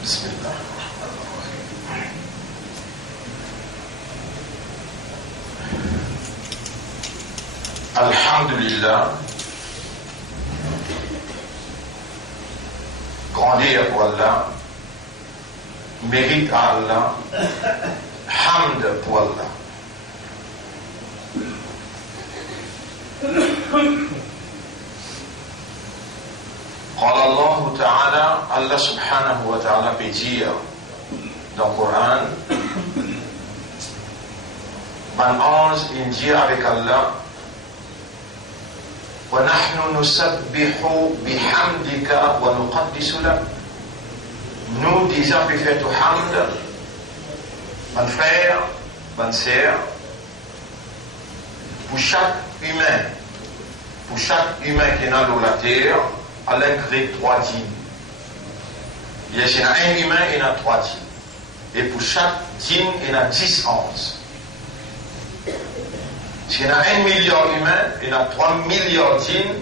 Bismillah. Alhamdulillah. Grandeur pour Allah. Mérite à Allah. Hamd pour Allah. قال الله تعالى الله سبحانه وتعالى peut dire dans le Coran ban 11 il dit avec Allah ونحن نسبح بحمدك ونقدس لك nous disons que fait hamd mon frère bonne sœur pour chaque humain qui est dans la terre Allah crée 3 djinns. Il y a un humain, il y a 3 djinns. Et pour chaque djinn, il y a 10 anges. S'il y a 1 milliard humain, il y a 3 milliards djinns,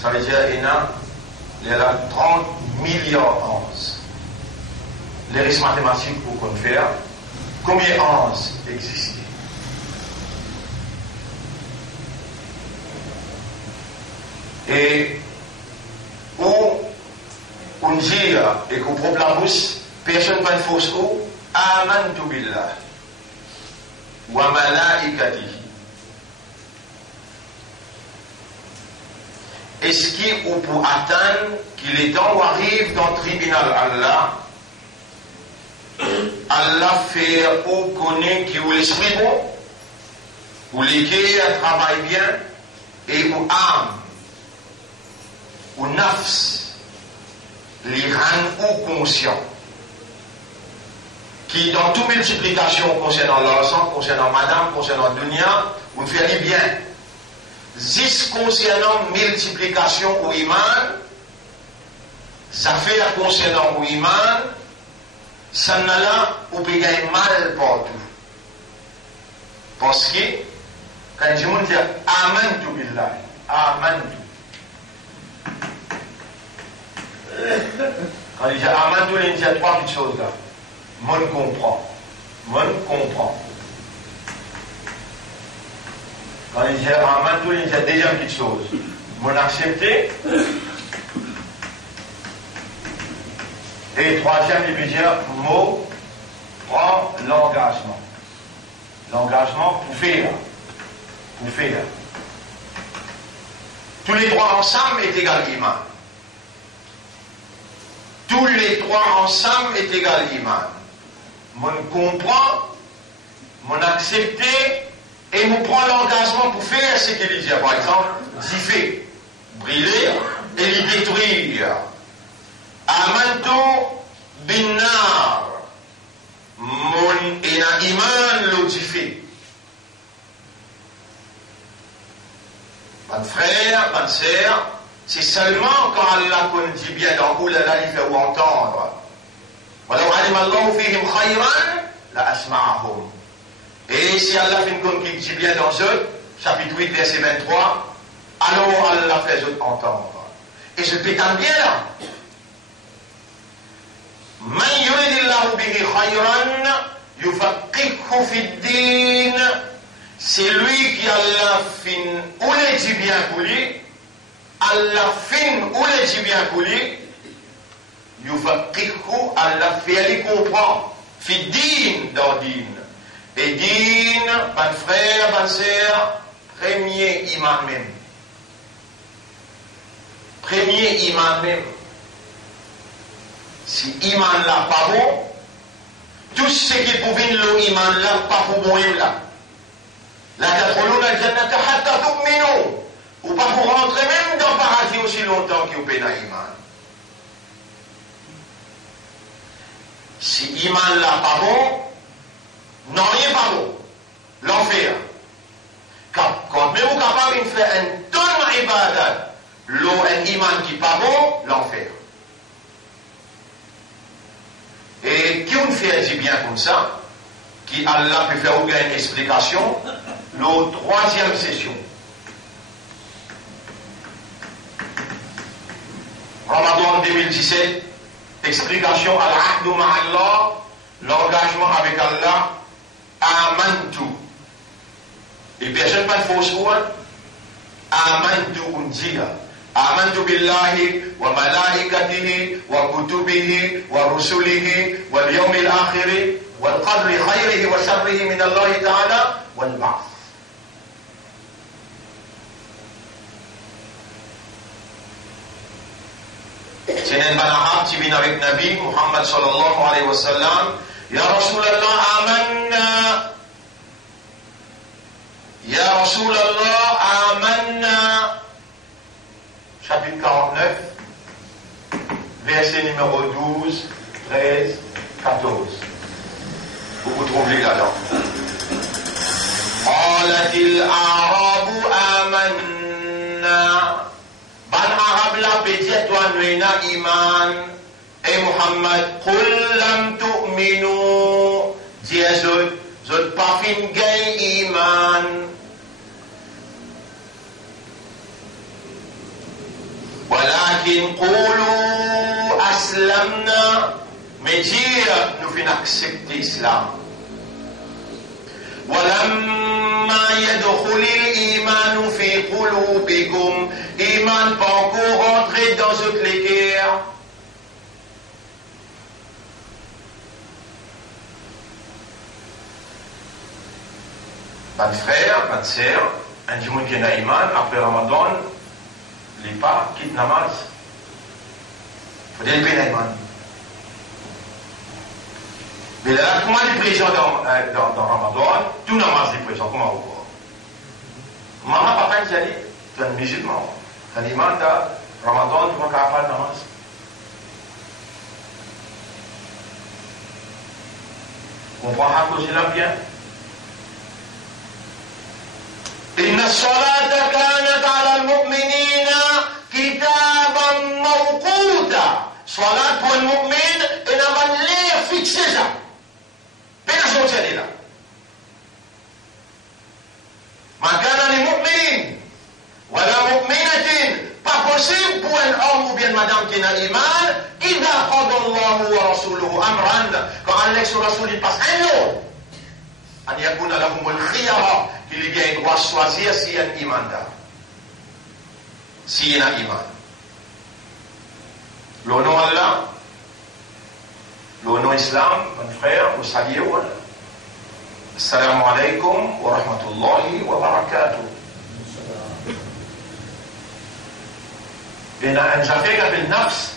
ça veut dire qu'il y a 30 milliards anges. Les risques mathématiques pour qu'on faire, combien d'anges existent? Et où on dit et qu'on prend la bouche, personne ne va fausse où amantu billah wa malaikatihi. Est-ce qu'on peut attendre qu'il est temps où arrive dans le tribunal Allah fait ou connaît qui ou l'esprit bon, ou l'équipe travaille bien, et ou âme, ou nafs, les rend ou conscient, qui dans toute multiplication concernant l'ensemble, concernant madame, concernant dunya, vous faites bien. Zis concernant multiplication ou iman, ça fait concernant ou iman, ça n'a là ou peut gagner mal partout. Parce que, quand je me dis amantu billah, amantu. Quand il dit amantu, il y a 3 petites choses là. Mon comprend. Quand il dit amantu, il y a deuxième petite chose. Mon accepter. Et troisième, il veut dire mot, prend l'engagement. L'engagement pour faire. Tous les 3 ensemble est égal iman. Tous les 3 ensemble est égal iman. Mon comprend, mon accepter, et mon prend l'engagement pour faire ce qu'il dit. Par exemple, ziffer, brûler et les détruire. Amantu binnar. Mon ina iman l'odifé. Mon frère, ma sœur, c'est seulement quand Allah qu'on dit bien dans Oulala, il fait ou entendre. Walau alim Allahu fihim khayran, la asma'ahum. Et si Allah fait qu'on dit bien dans eux, chapitre 8, verset 23, alors Allah fait eux entendre. Et je pétale bien là. Man yuridillahu bihi khayran, yufaqihu fid din. C'est lui qui Allah fin ou les dit bien pour lui. Allah fin ou les dit bien pour lui. Yufaqihu, Allah fait lui comprendre. Fid din dans din. Et din, ban frère, ban sœur, premier iman même. Si iman là pas bon, tout ce qui pouvait le iman là pas pour bon là. La tadkhuluna al-jannata hatta tu'minu. Ou pas pour rentrer même dans le paradis aussi longtemps que vous payez iman. Si iman là pas bon, non rien pas bon. L'enfer. Quand même vous capable de faire un tonne ibadat, un iman qui pas bon, l'enfer. Et qui on fait dit bien comme ça, qui Allah peut faire une explication, la 3e session. Ramadan 2017, Explication al-ahdu ma'allah, l'engagement avec Allah, amantu. Et personne pas de fausse foi. Amantu unjila. Amantu billahi wa malaikatihi wa kutubihi wa rusulihi wal yawmil akhir wal qadri khayrihi wa sharrihi min Allah ta'ala wal ba'th. Senen Banahab qui vient avec Nabi Muhammad sallallahu alayhi wa sallam. Ya Rasulallah amanna. Ya Rasulallah amanna. Chapitre 49, verset numéro 12, 13, 14. Vous vous trouvez là-dedans. قالت الأعراب آمنا. Ban Arab la pédiat toi nuena iman. Et Muhammad, قل لم تؤمنوا. Dis zot pas fin gain iman. ولكن قولوا أسلمنا. Mais dire, nous finissons accepter l'islam. ولما يدخل الإيمان في قلوبكم. Iman pas encore rentré dans votre cœur. Pas de frère, pas de sœur, un dimanche qui a iman après Ramadan, les pas quitte namaz. Faut dire le iman. Mais là, comment les présents dans Ramadan, tout namaz est présent, comment on voit? Maman, papa, ils allaient, tu es un musulman. Tu as l'iman de Ramadan, tu vois qu'à faire namaz. Comprends aussi là bien? إن الصلاة كانت على المؤمنين كتابا موقوتا. صلاة pour le mu'min, et n'a pas l'air fixé ça. Pénation c'est là. ما كان لمؤمن ولا مؤمنة. Pas possible pour un homme ou bien madame qui n'a l'iman. إذا قضى الله ورسوله أمرا. Quand Allah et son Rasoul il passe un nom. أن يكون لهم الخيار. Il y a un droit choisir s'il y a un iman là. S'il y a un iman. Le nom Allah, le nom Islam, mon frère, vous saluez. Assalamu alaikum wa rahmatullahi wa barakatuh. Il y a un affaire qui s'appelle nafs.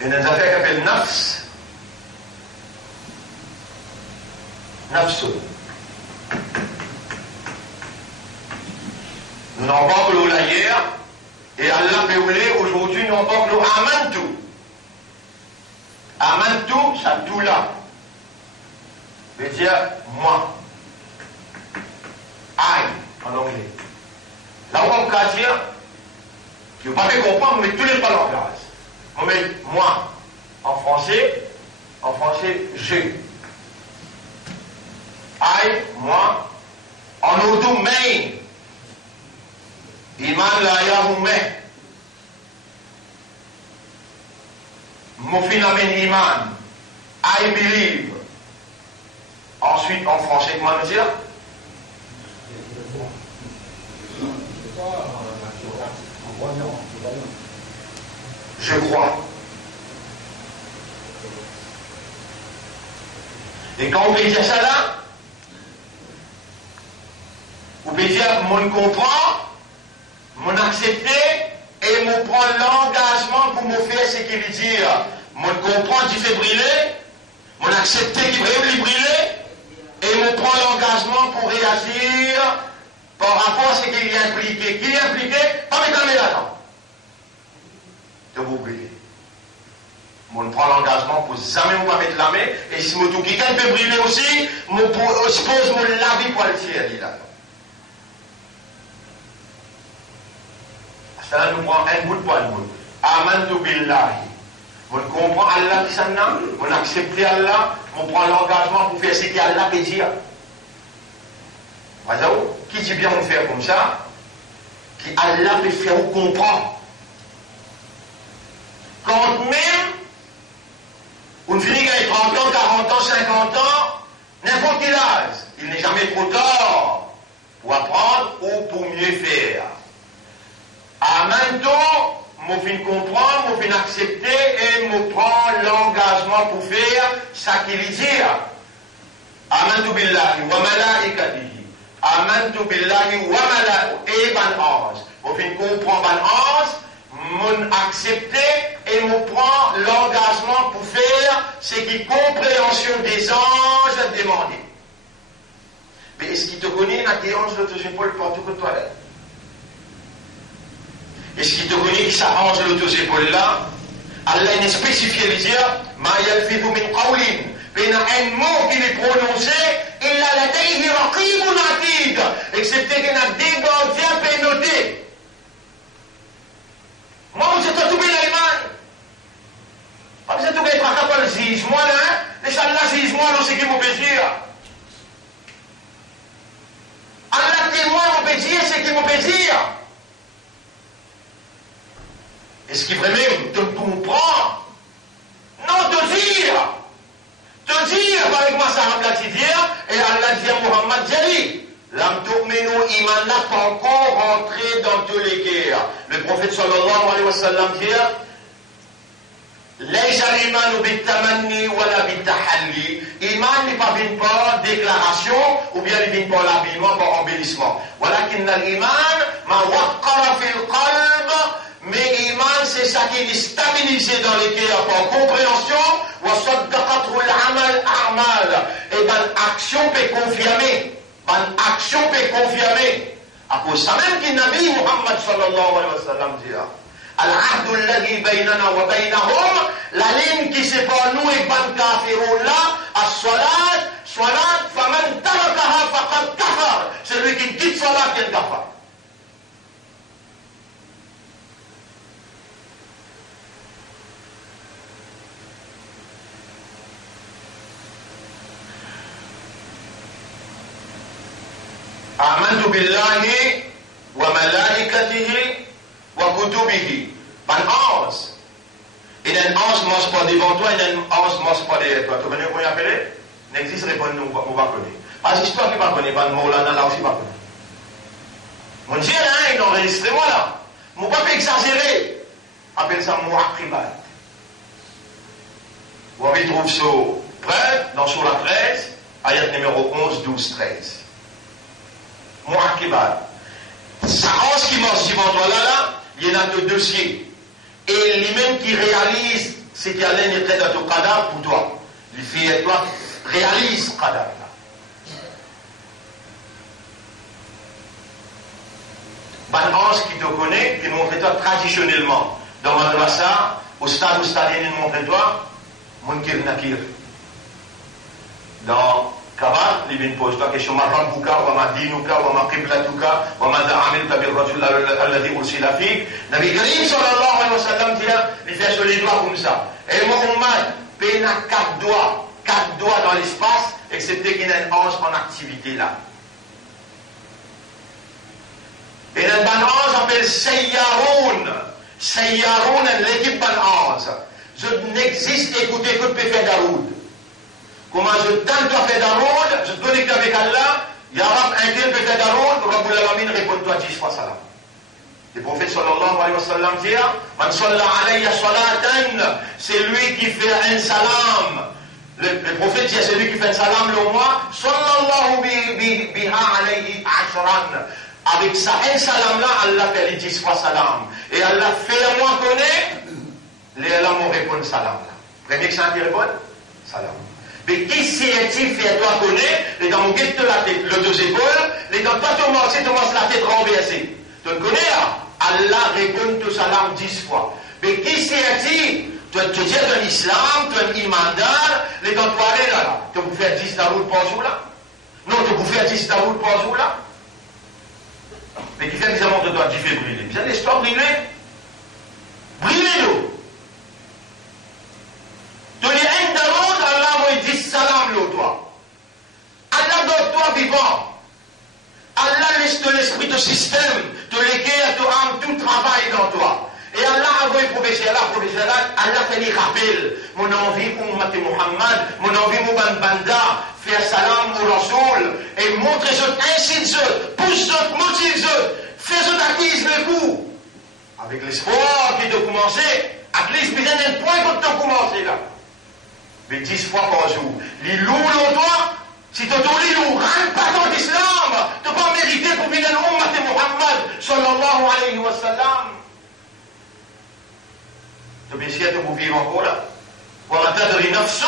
Il y a un affaire qui s'appelle nafs. Nafsul. Nous n'en parlons que là hier, et Allah peut aujourd'hui nous en parlons que amantu. Amantu, ça tout là. Veut dire moi. I en anglais. Là où on peut dire, je ne vais pas me comprendre, mais tous les pas langages. On met moi en français, je. I, moi, en ourdou, main. Iman la yahume. Mofinamen iman. I believe. Ensuite, en français, comment dire? Je crois. Et quand on peut dire ça là, on peut dire, mon comprend, mon accepter, et mon prend l'engagement pour me faire ce qu'il veut dire. Mon comprend qui fait briller, mon accepter qui veut briller, et mon prend l'engagement pour réagir par rapport à ce qu'il est impliqué. Qui est impliqué, pas me calmer là-dedans. De vous briller. On prend l'engagement pour jamais vous pas mettre la main, et si mon tout quelqu'un peut briller aussi, je pose mon lavis pour le ciel là. Ça nous prend un bout par un bout. Amantu billahi. On comprend Allah qui s'en a, on accepte Allah, on prend l'engagement pour faire ce qu'Allah peut dire. Voyez-vous, qui dit bien on fait comme ça, qui Allah peut faire ou comprendre. Quand même Vous ne finissez qu'à 30 ans, 40 ans, 50 ans, n'importe quel âge. Il n'est jamais trop tard pour apprendre ou pour mieux faire. En même temps, je fin comprendre, je fin accepter et je prends l'engagement pour faire ce qu'il dit. Amantu billahi wa malaikatihi. Amantu billahi wa malaikatihi. Et ban ange. Je fin comprendre ban ange, je accepter et je prends l'engagement pour faire ce qui compréhension des anges demandé. Mais est-ce qu'il te connaît la déhanche de tes épaules partout que toi là? Est-ce qu'il te connaît qui s'arrange de tes épaules là? Allah est spécifié de dire ma yalfidu min qawlin. Il y a un mot qui est prononcé, illa ladayhi raqibun atid. Excepté qu'il y a des gardiens pour noter. Moi, vous êtes tout bien l'Allemagne. Vous êtes tout bien par le jugement là. Les Allah jugement là, c'est qui m'obéit. Allah témoin m'obéit, c'est qui m'obéit. Est-ce qu'il vraiment te comprend? Non, te dire, avec moi, ça va te dire, et Allah dit à Muhammad Jali, l'âme tourmenou, iman n'a pas encore rentré dans tous les guerres. Le prophète sallallahu alayhi wa sallam dit, ليس الإيمان بالتمني ولا بالتحلي. Iman n'est pas venu par déclaration ou bien il vient par l'habillement, par embellissement. ولكن الإيمان ما وقر في القلب. Mais iman, c'est ça qui est stabilisé dans les cœurs par compréhension. وصدقته العمل أعمال. Et ben action peut confirmer. Action peut confirmer. À cause ça même que Nabi Muhammad sallallahu alayhi wa sallam dit. العهد الذي بيننا وبينهم, la ligne qui sépare nous et ban kafirun là, as-salat, faman tarakaha faqad kafar. Celui qui quitte salat, il est kafar. Amantu billahi wa malaikatihi wa kutubihi. Un ange. Et un ange ne mange pas devant toi, et un ange ne mange pas derrière toi. Tu connais comment il appelle? N'existe pas, nous ne pas connaître. Pas l'histoire qui ne connaît pas, nous là aussi pas connaît. Mon Dieu, là, il enregistre moi là. Je ne peux pas exagérer. Appelle ça Mu'aqibat. Vous avez trouvé ça près, dans Sourate 13, ayat numéro 11, 12, 13. Mu'aqibat. Ça ange qui mange devant toi là, il y en a deux dossiers. Et lui-même qui réalise ce qui allait être dans ton cadavre pour toi. Il fait toi, réalise le cadavre là. Un ange qui te connaît, qui montre toi traditionnellement. Dans Madrasa, au stade où Staline montre toi, Munkir Nakir. Dans Kabar, il vient poser la question, ma rabbuka, wa ma dinuka, wa ma qiblatuka, wa ma da'amilta bil rajul alladhi ursila fik. Nabi Karim sallallahu alayhi wa sallam dit, il fait sur les doigts comme ça. Et Muhammad, il a 4 doigts dans l'espace, excepté qu'il y a un ange en activité là. Et un ange s'appelle Sayyaroun. Sayyaroun, l'équipe d'un ange. Je n'existe, écoute, peut faire Daoud. Comment je tente à faire Daoud, je te connecte avec Allah, Ya Rab, un tel peut faire Daoud, Rabbul Alamin, réponds-toi 10 fois salam. Le prophète sallallahu alayhi wa sallam dit, Man salla alayya salatan, c'est lui qui fait un salam. Le prophète dit, c'est lui qui fait un salam le mois, sallallahu biha alayhi ashran. Avec ça, un salam là, Allah fait les 10 fois salam. Et Allah fait moi connaître, les Allah m'ont répondu salam là. Premier que ça qui répond, salam. Mais qui c'est-il fait toi connaître, les dans mon guette de la tête, le deux épaules, les dans toi tu manges la tête renversée. Tu le connais là? Allah répond tout salam 10 fois. Mais qui c'est-il? Tu dis dans l'islam, tu es un imandar, les dans toi aller là, tu peux faire 10 daroud par jour là? Non, tu peux faire 10 daroud par jour là? Mais qui fait que ça montre de toi, tu fais brûler. Bien l'histoire brûler. Brûlez-nous. Tu dis un daroud, Allah m'a dit salam l'eau toi. Allah donne toi vivant. Allah laisse ton esprit, ton système, ton léguer, ton âme, tout travail dans toi. Et Allah a envoyé professeur là, Allah fait les rappels. Mon envie, Ummat Muhammad, mon envie, Mouban Banda, faire salam au Rasoul, et montrer ce ainsi de suite, pousse ce, motive ce, fais ce d'acquise le coup. Avec l'espoir qui doit commencer, à least besoin d'un point quand tu as commencé là. Mais 10 fois par jour, les loups en toi, si tu as ton lit, rentre pas dans l'islam, tu n'as pas mérité pour venir à l'Ummat Muhammad, sallallahu alayhi wa sallam. Tu bien sûr de vous vivre encore là. وما تدري نفس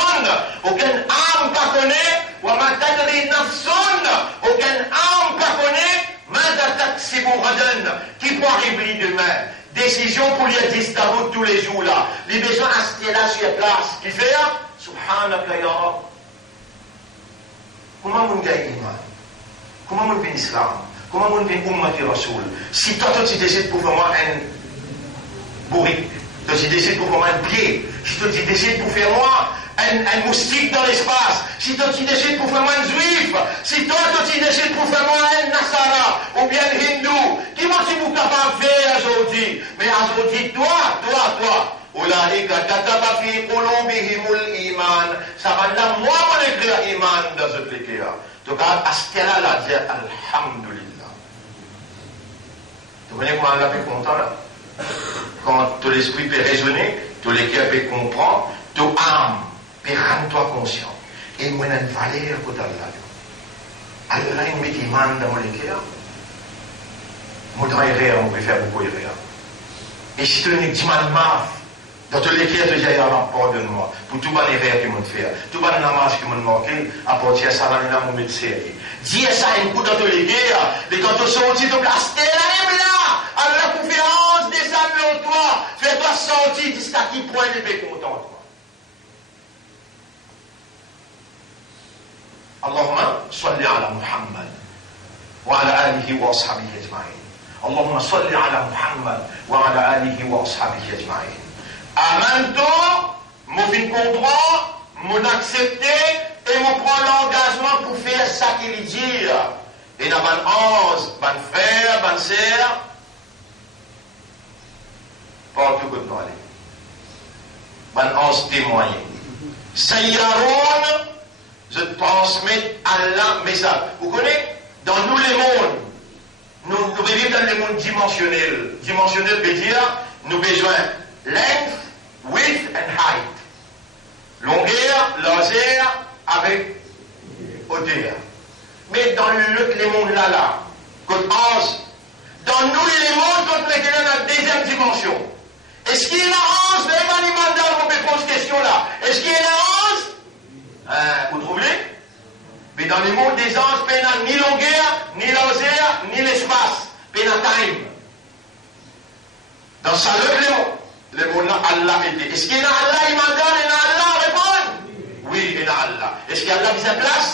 aucune âme pas connaît وما تدري نفس aucune âme pas connaît ماذا تكسب غدا qui peut arriver demain. Décision pour les 10 tarots tous les jours là. Les besoins à ce là sur place. Qui fait là? Subhanaka ya Rab. Comment on gagne iman? Comment on vit l'islam? Comment on vit Ummati Rasoul? Si toi tu décides pour faire moi un bourrique, si tu décides pour faire moi un pied, si tu décides pour faire moi un moustique dans l'espace, si toi tu décides pour faire moi un juif, si toi tu décides pour faire moi un nasara ou bien un hindou, qui moi tu es capable de faire aujourd'hui? Mais aujourd'hui, toi, أولئك كتب في قلوبهم الإيمان. Ça va là, moi, mon écrire iman dans cette écriture. Donc, à ce qu'elle a dit, Alhamdulillah. Vous voyez comment elle a pu comprendre là? Quand tout l'esprit peut raisonner, tout le cœur peut comprendre, tout âme peut rendre-toi conscient. Et moi, il y a une valeur pour Allah. Allah, il met iman dans mon cœur. Moi, dans l'erreur, on peut faire beaucoup d'erreur. Et si tu n'es pas mal, dans tous les cas, tu dis, pardonne-moi, pour tout le erreur que je fais, tout le namage que je manqué, à partir de ça, là, mon médecin. Dis ça un coup dans tous les cas, et quand tu sortis, tu places, t'es là, à la conférence des âmes en toi, fais-toi sortir jusqu'à qui point il est content, toi. Allahumma salli ala Muhammad, wa ala alihi wa ashabihi ajma'in. Allahumma salli ala Muhammad, wa ala alihi wa ashabihi ajma'in. Amanto, mon fin comprend, mon accepter et mon prend l'engagement pour faire ça qu'il dit. Et dans ban 11, ban frère, ban sœur, partout que nous allons. Ban 11 témoins. Sayyaroun, je transmets Allah message. Vous connaissez? Dans nous les mondes, nous vivons dans le monde dimensionnel. Dimensionnel veut dire, nous besoin length, width and height. Longueur, largeur, avec hauteur. Mais dans les mondes là, côté 11, dans nous les mondes, quand on est dans la deuxième dimension. Est-ce qu'il y a 11? Les animaux on peut poser cette question là. Est-ce qu'il y a 11? Vous trouvez? Mais dans les mondes des anges, il n'y a ni longueur, ni largeur, ni l'espace. Il y a time. Dans ça, le monde Allah était. Est-ce qu'il y a Allah, il m'a donné, il y a Allah, répond? Oui, il y a Allah. Est-ce qu'il y a Allah, il place?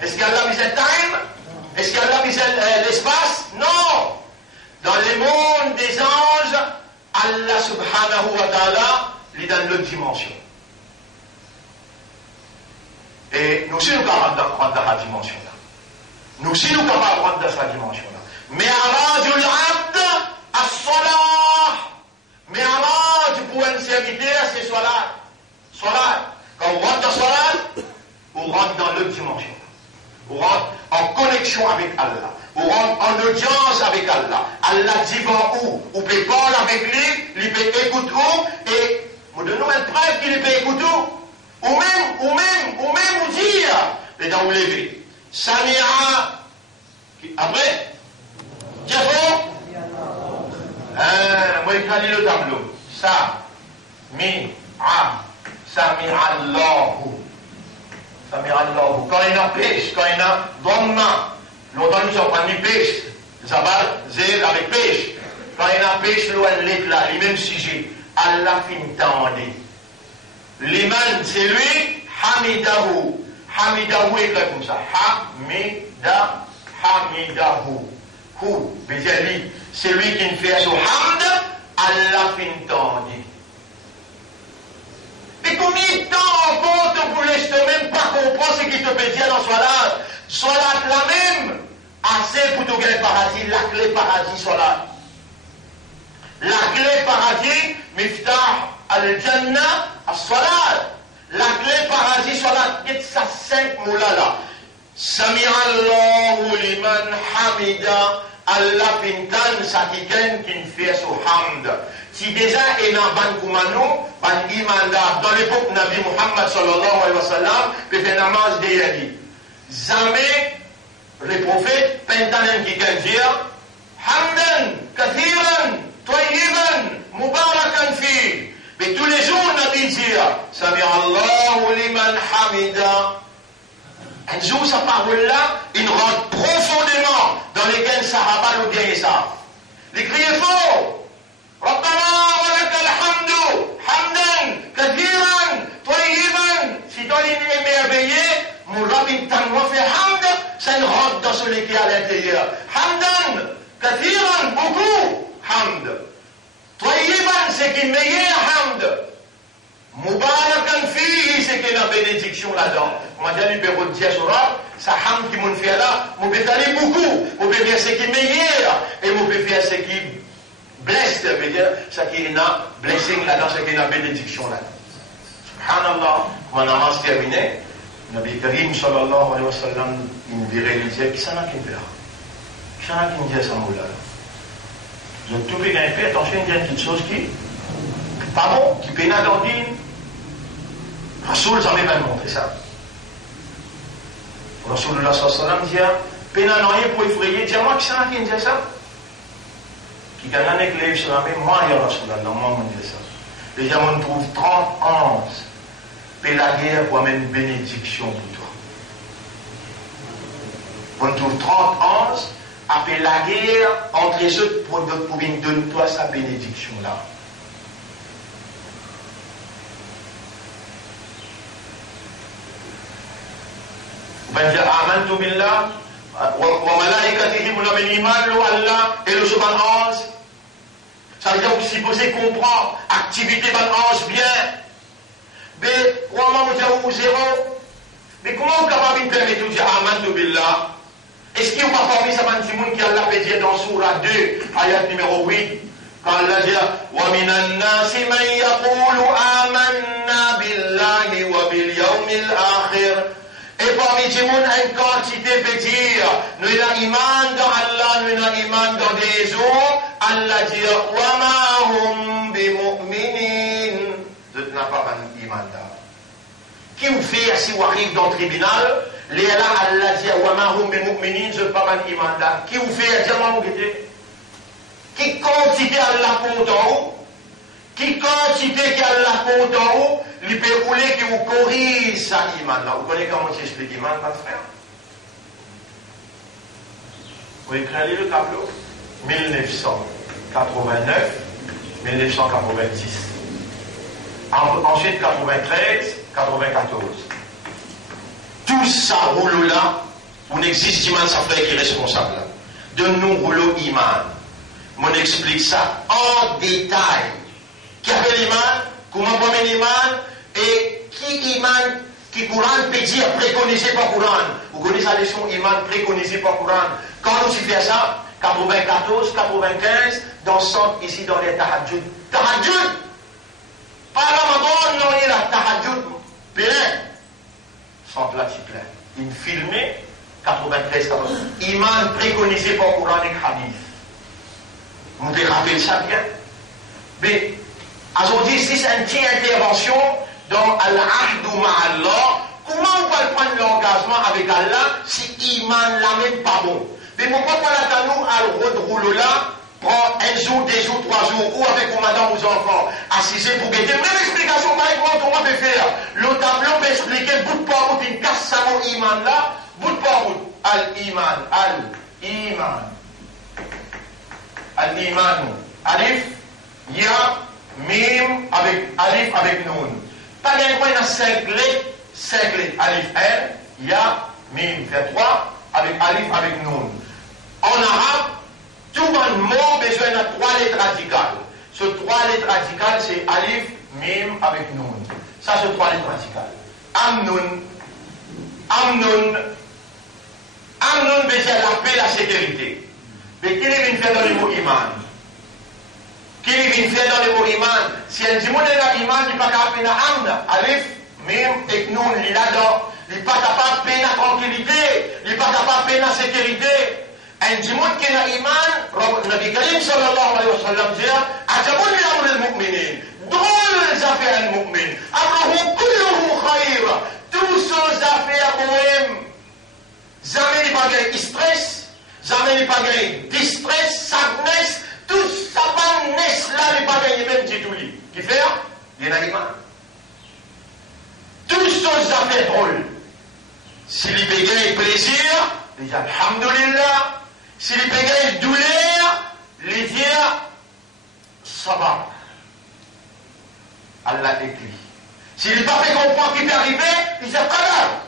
Est-ce qu'il y a Allah, il time? Est-ce qu'il y a Allah, il l'espace? Non. Dans les mondes des anges, Allah subhanahu wa ta'ala, il est dans l'autre dimension. Et nous aussi, nous sommes capables de prendre dans la dimension là. Nous aussi, nous sommes capables de prendre dans cette dimension là. Mais Mi'rajul abd as-salah. Mi'raj pour un serviteur, c'est salat. Salat. Quand on rentre dans salat, on rentre dans l'autre dimension. On rentre en connexion avec Allah. On rentre en audience avec Allah. Allah dit bon où? On peut parler avec lui, il peut écouter où, et nous donnons une preuve qu'il peut écouter où. Ou même dire, les dents ou lever. Samira, après, Diafo, moi je lis le tableau. Samirallahu. Quand il y a pêche, quand il y a dhamma, longtemps nous sommes pas mis pêche. Zabal, zél avec pêche. Quand il y a pêche, l'eau elle est là, les mêmes sujets. Allah fin tendé. L'iman, c'est lui, Hamidahu. Hamidahu est comme ça. Hamidahu. Hu, c'est lui qui fait son hamd, Allah fintendi. Mais combien de temps on compte pour laisser même pas comprendre ce qu'il te peut dire dans Salat? Salat la même, assez pour te gagner le paradis, la clé paradis, Salat. La clé paradis, Miftah al-Jannah as-salat. La clé paradis salat, ça 5 mots là. Sami Allahu liman hamida. Allah pintan sakiken kin fait son hamd. Si déjà est dans ban koumano, ban imanda dans l'époque Nabi Muhammad sallallahu alayhi wa sallam, peut faire namaz de yadi. Jamais les prophètes pintan qui kan dire hamdan kathiran tayyiban mubarakan fi. Mais tous les jours Nabi dit Sami Allahu liman hamida. Un jour, sa parole-là, il rentre profondément dans lesquels Sahaba nous bien ça. Les crier fort. Rabbana wa lakal hamdu, hamdan, kathiran, tayyiban. Si dans l'émerveillé, mon Rabbi Tanwa fait hamd, ça il rentre dans celui qui est à l'intérieur. Hamdan, kathiran, beaucoup, hamd. Tayyiban, c'est qui est meilleur hamd. Mubarakan fihi, c'est qu'il y a une bénédiction là-dedans. Moi, j'ai lu Béro de Diasora, ça ham qui m'ont fait là, m'ont fait aller beaucoup. M'ont fait faire ce qui est meilleur, et m'ont fait faire ce qui blesse, veut dire, ce qui est une blessing là-dedans, ce qui est une bénédiction là-dedans. Subhanallah, mon namaz terminé, Nabi Karim sallallahu alayhi wa sallam, il me dirait, il disait, qui s'en a qui me fait? Qui s'en a qui me dit ça, moula là? Je tout bien fait, attention, il y a une petite chose qui, pardon, qui pénale d'ordine. Rasoul, ça m'a même montré ça. Rasulullah sallallahu alayhi wa sallam dit, pénal non rien pour effrayer, dis-moi qui s'en a qui me dit ça? Qui gagne un éclair sur la main, moi, il y a Rasulullah, moi, on me dit ça. Déjà, on trouve 30 ans, et la guerre pour amener une bénédiction pour toi. On trouve 30 ans, après la guerre, entre les autres, pour donner toi sa bénédiction-là. Ben dire amantu billah wa malaikatihi mon amen iman lo Allah et le ban ange. Ça veut dire que si vous comprendre activité ban ange bien. Mais comment vous dire ou zéro? Mais comment vous capable de permettre de dire amantu billah? Est-ce qu'il n'y a pas parmi ça un petit monde qui a la pédié dans Surah 2, ayat numéro 8? Quand Allah dit wa minan nasi man yaqulu amanna billahi wa bil yawmil akhir. Et parmi les gens, une quantité peut dire, nous avons iman dans Allah, nous avons iman dans des eaux. Allah dit, wa ma hum bi mu'minin. Je n'ai pas un iman là. Qui vous fait, si vous arrivez dans le tribunal, les là, Allah dit, wa ma hum bi mu'minin, je n'ai pas un iman là. Qui vous fait, dis-moi, vous guettez. Qui quantité Allah compte en haut? Qui quantité qui Allah compte en haut? Il peut rouler qui vous corrige sa iman là. Vous connaissez comment j'explique iman, pas de frère? Vous écrivez le tableau 1989, 1990. Ensuite 93, 94. Tout ça roule là, on existe iman, ça fait qui est responsable. De nous rouleau iman. On explique ça en détail. Qui a fait l'iman? Comment on met l'iman? Et qui iman, qui Coran peut dire préconisé par Coran? Vous connaissez la leçon iman préconisé par Coran? Quand nous fait ça, 94, 95, dans ce centre ici dans les tahajjud. Tahajjud! Pas Ramadan, non, il y a la tahajjud plein. Centre là, c'est plein. Il filmé, 93, 94. Iman préconisé par Coran et hadith. Vous devez rappeler ça bien. Mais, aujourd'hui, si c'est une petite intervention dans Al-Ahdu ma'Allah, comment on va prendre l'engagement avec Allah si Iman là même pas bon? Mais pourquoi pas là nous à roule là, prend un jour, 2 jours, 3 jours, ou avec vos madame, vos enfants, assisés pour guetter. Même explication, par exemple, comment on peut faire? Le tableau peut expliquer bout de par bout, une casse ça mon Iman là, bout de par bout. Al-Iman, Al-Iman. Al-Iman. Alif, Ya, Mim, avec Alif, avec Noun. Pas bien quoi, il y a 5 lettres. Alif, L, Ya, Mim. Fait 3, avec Alif, avec Noun. En arabe, tout un mot besoin de 3 lettres radicales. Ce 3 lettres radicales, c'est Alif, Mim, avec Noun. Ça, c'est 3 lettres radicales. Amnoun. Amnoun veut dire la paix, la sécurité. Mais qui est venu faire dans le mot Iman? Qui est venu faire dans le mot Iman? Si un dimon est là, iman, il n'est pas capable de amna. Alif, mim, et nun, il est là-dedans. Il n'est pas capable de payer la tranquillité. Il n'est pas capable de payer la sécurité. Un dimon qui est là, iman, Nabi Karim sallallahu alayhi wa sallam dit, Ajabun li amr al-mu'minin. Drôle les affaires al-mu'min. Amruhu kulluhu khayr. Tous ces affaires bohèmes. Jamais il n'y a pas de stress. Jamais il n'y a pas de distress, sadness. Tout ça va naître là, il n'y a pas de même du tout. Qui fait? Il y a un iman. Tous ces affaires drôles. Si les bégaye plaisir, il dit alhamdulillah. Si les bégaye douleur, il dit ça va. Allah écrit. S'il n'est pas fait comprendre qu'il peut arriver, il dit qadar.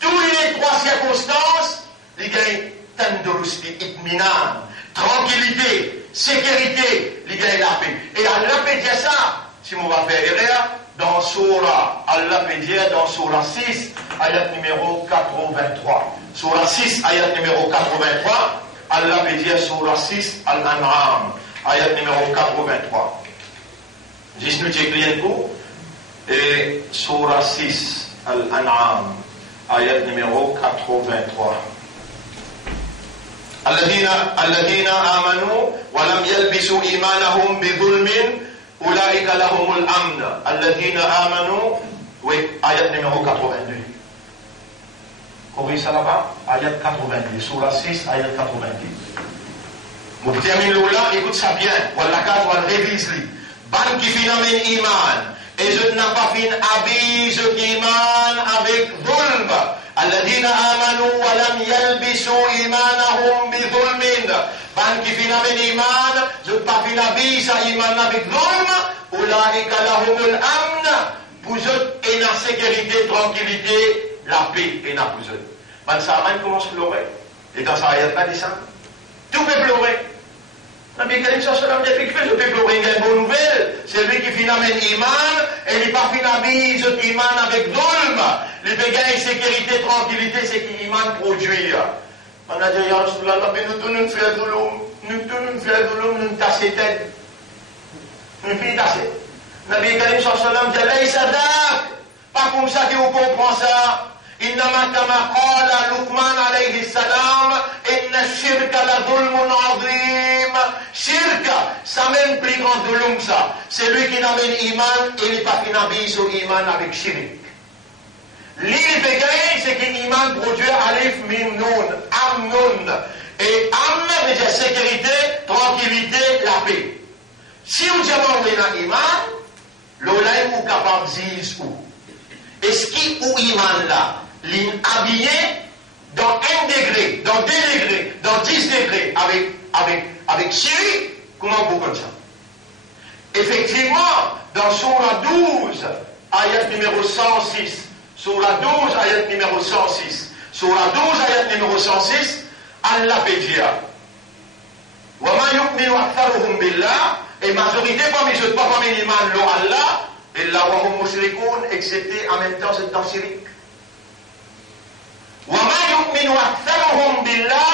Tous les trois circonstances, il gagne tandurusti, itminan, tranquillité, sécurité, il gagne la paix. Et Allah peut dire ça, si on va faire erreur, dans Surah, Allah peut dire dans Surah 6, ayat numéro 83. Surah 6, ayat numéro 83, Allah peut dire Surah 6, Al-An'am, ayat numéro 83. Juste nous checker un coup, et Surah 6, Al-An'am, ayat numéro 83. الذين آمنوا ولم يلبسوا إيمانهم بظلم أولئك لهم الأمن. الذين آمنوا, oui, ayat numéro 82. Corrige ça là-bas, ayat 82, Surah 6, ayat 82. Vous terminez là, écoute ça bien, voilà quand on révise lui. Ban qui finalement iman, et je n'ai pas fin habit ce iman avec zulm. الذين آمنوا ولم يلبسوا إيمانهم بظلم. Ban qui finalement iman, je n'ai pas fin habit ce iman avec zulm. أولئك لهم الأمن. Pour eux, et la sécurité, tranquillité, la paix, et la pour eux. Ban Saman commence à pleurer. Et dans sa ayat pas dit ça. Tout peut pleurer. Nabi Karim sallallahu alayhi wa sallam dit je peux pleurer une bonne nouvelle. C'est lui qui finalement iman, et il n'est pas finalement ce iman avec zulm. Les bégains, sécurité, tranquillité, c'est qui iman produit. On a dit, ya Rasulallah, mais nous nous faisons nous tasser tête. Nous faisons tasser. Nabi Karim sallallahu alayhi wa sallam dit, laïsa dak. Pas comme ça que vous comprenez ça. إنما كما قال لقمان عليه السلام إن الشرك لظلم عظيم. Shirk, ça même plus grand zulm ça. C'est lui qui n'amène iman et il n'est pas qui n'habille son iman avec shirk. L'île bégaye, c'est qu'un iman produit alif mim nun, am nun. Et am veut dire sécurité, tranquillité, la paix. Si vous dites un iman, l'olay ou capable de dire où. Est-ce qu'il ou iman là? L'habillé dans 1 degré, dans 2 degrés, dans 10 degrés, avec chéri, comment vous comme ça? Effectivement, dans Surah 12, ayat numéro 106, Surah 12, ayat numéro 106, Surah 12, ayat numéro 106, Allah peut dire, وَمَا يُؤْمِنُ أَكْثَرُهُمْ بِاللَّهِ, et majorité parmi ceux pas parmi les iman, l'eau Allah, et là, وَهُمْ مُشْرِكُونَ, excepté en même temps, c'est dans Syrie. وَمَا يُؤْمِنُ أَكْثَرُهُمْ بِاللَّهِ,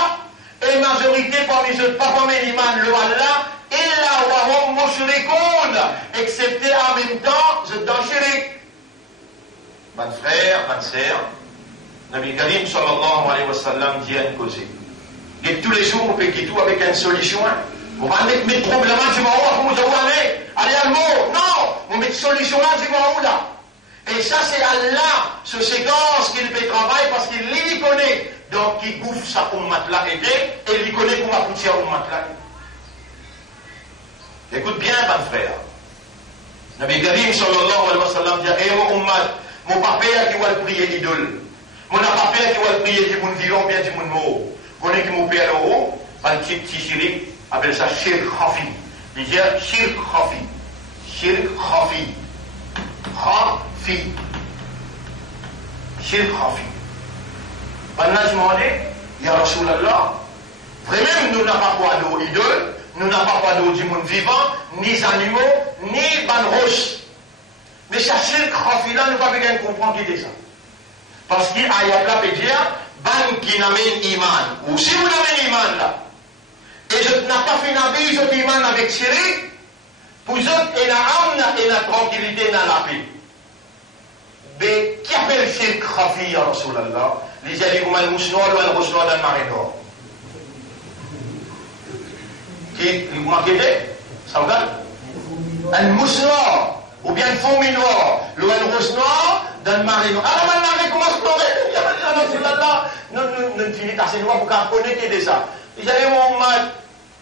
et majorité parmi ceux pas parmi les iman, l'eau Allah, إِلَّا وَهُمْ مُشْرِكُونَ, excepté en même temps, c'est dans Syrie. Mon frère, ma sœur, Nabi Karim sallallahu alayhi wa sallam dit une cause. Et tous les jours, on peut quitter tout avec une solution. On va mettre mes problèmes, tu vas voir comment vous allez. Allez à mot. Non, on met une solution là, tu vas où là. Et ça, c'est Allah, ce séquence qu'il fait travailler parce qu'il l'y connaît. Donc, il bouffe sa ummat là et il connaît comment pousser à ummat là. Écoute bien, mon frère. Nabi Karim sallallahu alayhi wa sallam dit, eh, mon ummat, mon papa qui va prier l'idole. Mon papa qui va prier du monde vivant, bien du monde mort. Vous connaissez qui mon père là haut, un petit chirik, appelle ça shirk khafi. Il dit shirk khafi. Shirk khafi. Khafi. Shirk khafi. Maintenant, je me dis, ya Rasulallah, vraiment, nous n'avons pas quoi d'eau idole, nous n'avons pas d'eau du monde vivant, ni animaux, ni ban roche. Mais ça shirk khafi là, nous ne pouvons pas comprendre qui est ça. Parce qu'il y a là peut dire, ban qui n'amène iman, ou si vous n'amène iman là, et je n'ai pas fait nabi, je iman avec Syrie, Pour eux, il y a la tranquillité, il y a la paix. Mais qui appelle shirk khafi ya Rasulallah? Les alliés comme al-Mousnoir ou al-Rosnoir dans le Marais Nord. Qui vous marquez? Ça vous regarde? Al-Mousnoir ou bien le fond noir, le al-Rosnoir dans le Marais Nord. Alors maintenant, comment se trouve? Ya Rasulallah, nous finissons assez noir pour qu'on connaisse de ça. Les alliés Mohamed,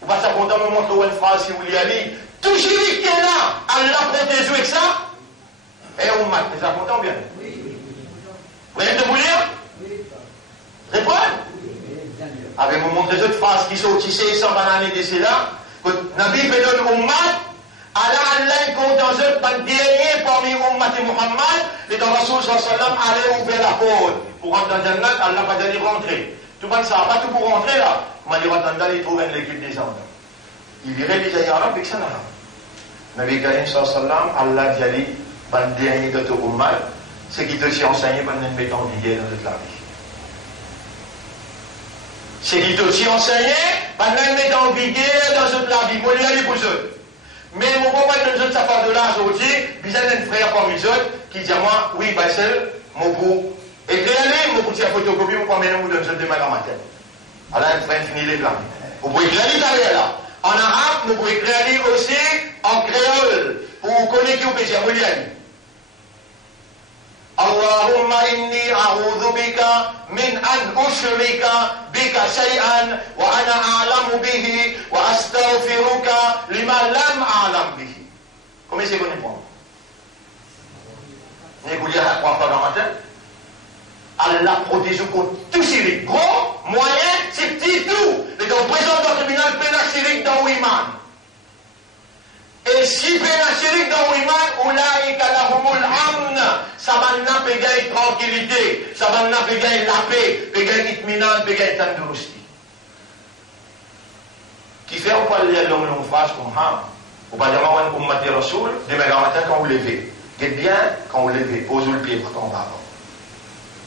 vous passez à content, vous montrez une phrase si vous voulez aller. Tout shirk qui est là, Allah protège avec ça. Et on m'a dit, ça content bien. Vous voyez de vous lire? Répondez? Avez-vous montré cette phrase qui sont tissées sans bananer de là? Que Nabi fait donner Ummat, Allah compte dans un dernier parmi Ummat et Muhammad, et dans Rasul sallam allait ouvrir la porte. Pour rentrer dans le Jannat, Allah va dire rentrer. Tout le monde ne sait pas tout pour rentrer là. On va dire rentrer il trouve l'équipe des hommes. Il dirait les Arabes avec ça là. Nabi Karim sallam, Allah dit le dernier de ton Ummat, c'est qui te s'y enseigné pendant une mettre en vigueur dans toute la vie. C'est qui te s'y enseigné pendant une mettre en vigueur dans toute la vie. Moi, je vais pour eux. Mais mon papa, il donne sa part de là aujourd'hui, puis il y a un frère parmi eux qui dit à moi, oui, Bassel, mon goût. Et créer, mon goût, c'est la photocopie, mon premier nom, vous donne de ma matin. Alors, il faut finir les plans. Vous pouvez créer là. En arabe, vous pouvez créer aussi en créole. Pour vous connaître qui vous péché, vous l'avez. Allahumma inni a'udhu bika min an ushrika bika shay'an wa ana a'lamu bihi wa astaghfiruka lima lam a'lam bihi. Comment c'est qu'on est bon? Vous dire à quoi dans matin? Allah protège contre tout chirique. Gros, moyen, c'est petit tout. Les gars, présent dans le tribunal pénal chirique dans Ouiman. Et si pénal chirique dans Ouiman, oulaïka lahumul amn, ça va n'a pas gagner tranquillité, ça va n'a pas gagner la paix, pas gagner itminan, pas gagner tandourousti. Qui fait ou pas les longues phrases comme ça, ou pas dire on ummat de Rasoul, demain matin quand vous levez, dites bien quand vous levez, posez le pied pour tomber avant.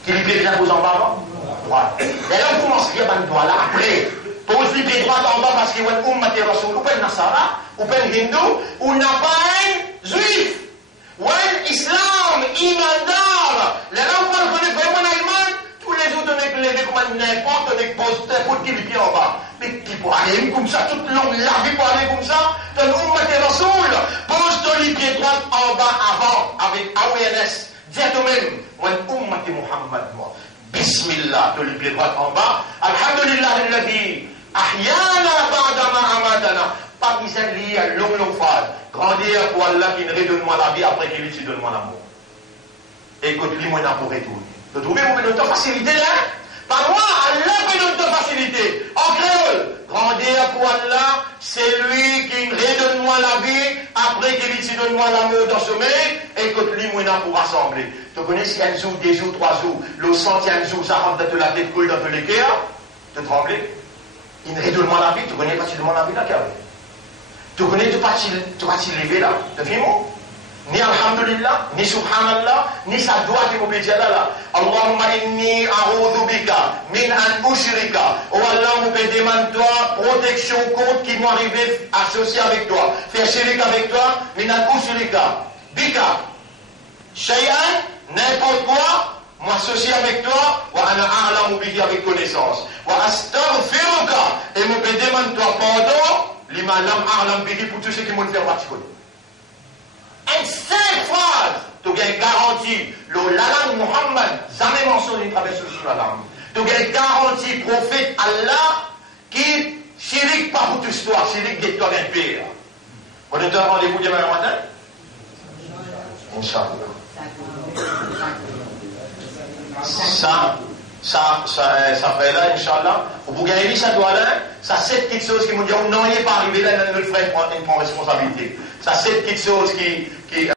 Qui le pied bien pose en bas avant? Droit. D'ailleurs, vous commencez à doigt là après. Pose le pied droit en bas parce qu'il y a un ummat de Rasoul, ou pas un Nasara, ou pas un Hindou, ou n'a pas un Juif. Ou un Islam, imandar. Les gens qui connaissent vraiment l'Allemagne, tous les autres on est levé comme n'importe, on est posté pour qu'il le pied en bas. Mais qui pour aller comme ça, toute longue la vie pour aller comme ça, dans l'ummat de Rasoul, pose ton pied droit en bas avant, avec awareness. Dis à toi-même, moi, ummat de Muhammad, moi. Bismillah, ton pied droit en bas. Alhamdulillah, alladhi ahyana ba'dama amatana. Parmi ces liens, longue phrase. Grandir pour Allah qui ne redonne-moi la vie après qu'il lui donne-moi l'amour. Écoute-lui, moi, pour retourner. Vous trouvez, vous pouvez donner facilité là? Par moi, Allah peut donner facilité. En créole, grandir pour Allah, c'est lui qui redonne-moi la vie après qu'il lui donne-moi l'amour dans ce sommeil. Écoute-lui, moi, pour rassembler. Tu connais si un jour, 2 jours, 3 jours, le 100e jour, ça rentre dans la tête, coule dans tous les cœurs, te trembler. Il ne redonne-moi la vie, tu connais pas facilement la vie là, car tu connais, tu vas t'y lever là, tu fais moi? Ni alhamdulillah, ni subhanallah, ni sa doigt qui vous dire là. Allahumma inni a'udhu bika min an ushrika. Oh Allah, vous me demande toi protection contre qui m'ont arrivé associé avec toi. Faire shirik avec toi, min an ushrika. Bika. Shay'an, n'importe quoi, m'associer avec toi, wa ana a'lamu bihi avec connaissance. Wa astaghfiruka. Et vous me demande toi pardon, lima lam a'lam bihi pour tout ce qui m'ont fait particulier. En 5 phrases, tu as garanti le langue Muhammad, jamais mentionné une traversée sur la langue. Tu as garanti prophète Allah qui chirik pas pour toute histoire, chirik de toi d'un père. On est un rendez-vous demain matin? Inch'Allah. Ça fait là, Inch'Allah. Vous gagnez ça doit là, ça 7 petites choses qui m'ont dit, non, il n'est pas arrivé là, notre frère prend une responsabilité. Ça 7 petites choses qui